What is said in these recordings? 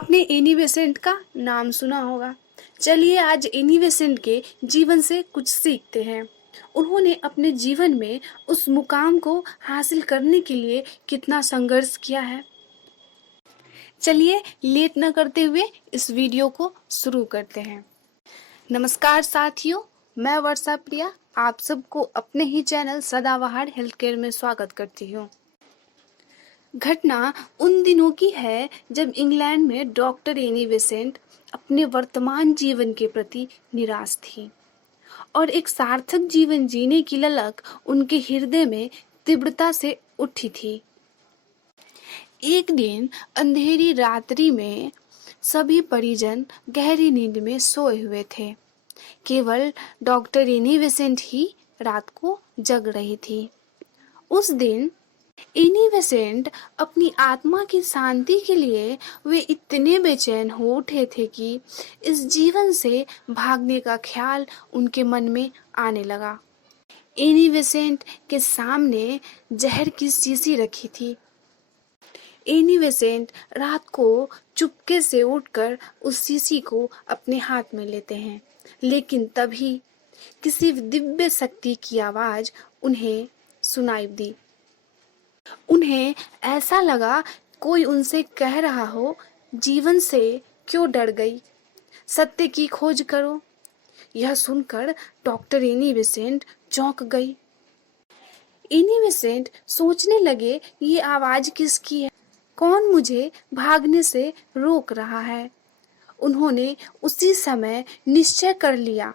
आपने Annie Besant का नाम सुना होगा। चलिए आज एनी बेसेंट के जीवन से कुछ सीखते हैं। उन्होंने अपने जीवन में उस मुकाम को हासिल करने के लिए कितना संघर्ष किया है। चलिए लेट न करते हुए इस वीडियो को शुरू करते हैं। नमस्कार साथियों, मैं वर्षा प्रिया आप सबको अपने ही चैनल सदाबहार हेल्थ केयर में स्वागत करती हूँ। घटना उन दिनों की है जब इंग्लैंड में डॉक्टर एनी बेसेंट अपने वर्तमान जीवन के प्रति निराश थी और एक सार्थक जीवन जीने की ललक उनके हृदय में तीव्रता से उठी थी। एक दिन अंधेरी रात्रि में सभी परिजन गहरी नींद में सोए हुए थे। केवल डॉक्टर एनी बेसेंट ही रात को जग रही थी। उस दिन एनी बेसेंट अपनी आत्मा की शांति के लिए वे इतने बेचैन हो उठे थे कि इस जीवन से भागने का ख्याल उनके मन में आने लगा। एनी बेसेंट के सामने जहर की शीशी रखी थी। एनी बेसेंट रात को चुपके से उठकर उस शीशी को अपने हाथ में लेते हैं, लेकिन तभी किसी दिव्य शक्ति की आवाज उन्हें सुनाई दी। उन्हें ऐसा लगा कोई उनसे कह रहा हो, जीवन से क्यों डर गई, सत्य की खोज करो। यह सुनकर डॉक्टर एनी बेसेंट चौंक गई। एनी बेसेंट सोचने लगे, ये आवाज किसकी है, कौन मुझे भागने से रोक रहा है। उन्होंने उसी समय निश्चय कर लिया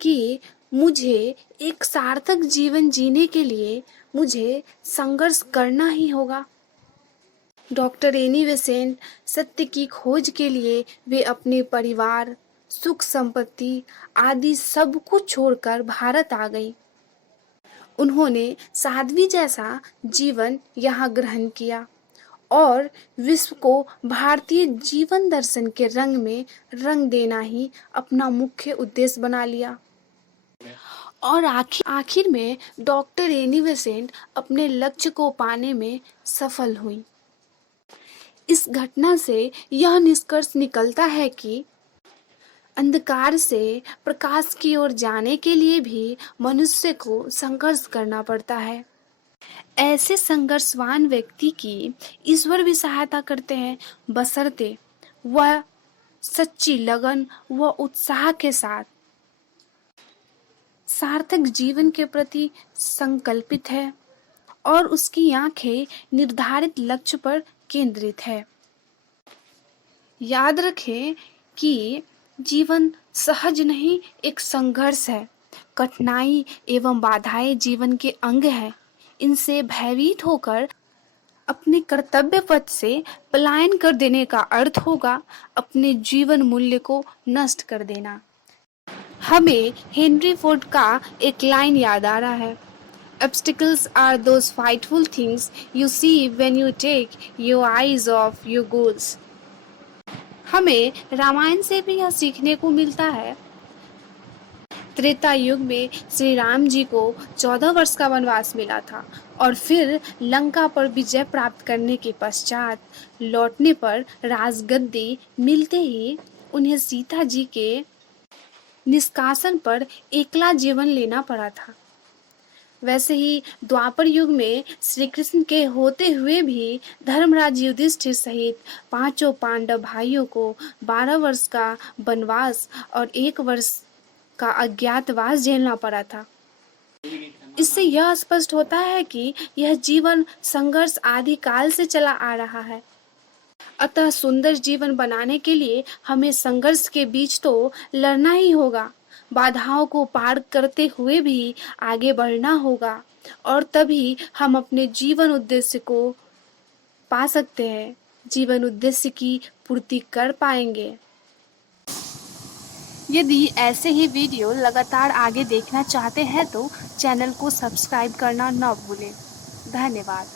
कि मुझे एक सार्थक जीवन जीने के लिए मुझे संघर्ष करना ही होगा। डॉक्टर एनी बेसेंट सत्य की खोज के लिए वे अपने परिवार, सुख संपत्ति आदि सब कुछ छोड़कर भारत आ गई। उन्होंने साध्वी जैसा जीवन यहाँ ग्रहण किया और विश्व को भारतीय जीवन दर्शन के रंग में रंग देना ही अपना मुख्य उद्देश्य बना लिया। और आखिर में डॉक्टर एनी बेसेंट अपने लक्ष्य को पाने में सफल हुई। इस घटना से यह निष्कर्ष निकलता है कि अंधकार से प्रकाश की ओर जाने के लिए भी मनुष्य को संघर्ष करना पड़ता है। ऐसे संघर्षवान व्यक्ति की ईश्वर भी सहायता करते हैं, बशर्ते वह सच्ची लगन व उत्साह के साथ सार्थक जीवन के प्रति संकल्पित है और उसकी आंखें निर्धारित लक्ष्य पर केंद्रित है। याद रखें कि जीवन सहज नहीं, एक संघर्ष है। कठिनाई एवं बाधाएं जीवन के अंग हैं। इनसे भयभीत होकर अपने कर्तव्य पथ से पलायन कर देने का अर्थ होगा अपने जीवन मूल्य को नष्ट कर देना। हमें हेनरी फोर्ड का एक लाइन याद आ रहा है, Obstacles are those frightful things you see when you take your eyes off your goals. हमें रामायण से भी यह सीखने को मिलता है। त्रेता युग में श्री राम जी को 14 वर्ष का वनवास मिला था और फिर लंका पर विजय प्राप्त करने के पश्चात लौटने पर राजगद्दी मिलते ही उन्हें सीता जी के निष्कासन पर एकला जीवन लेना पड़ा था। वैसे ही द्वापर युग में श्री कृष्ण के होते हुए भी धर्मराज युधिष्ठिर सहित 5 पांडव भाइयों को 12 वर्ष का वनवास और 1 वर्ष का अज्ञातवास झेलना पड़ा था। इससे यह स्पष्ट होता है कि यह जीवन संघर्ष आदि काल से चला आ रहा है। अतः सुंदर जीवन बनाने के लिए हमें संघर्ष के बीच तो लड़ना ही होगा, बाधाओं को पार करते हुए भी आगे बढ़ना होगा और तभी हम अपने जीवन उद्देश्य को पा सकते हैं, जीवन उद्देश्य की पूर्ति कर पाएंगे। यदि ऐसे ही वीडियो लगातार आगे देखना चाहते हैं तो चैनल को सब्सक्राइब करना न भूलें। धन्यवाद।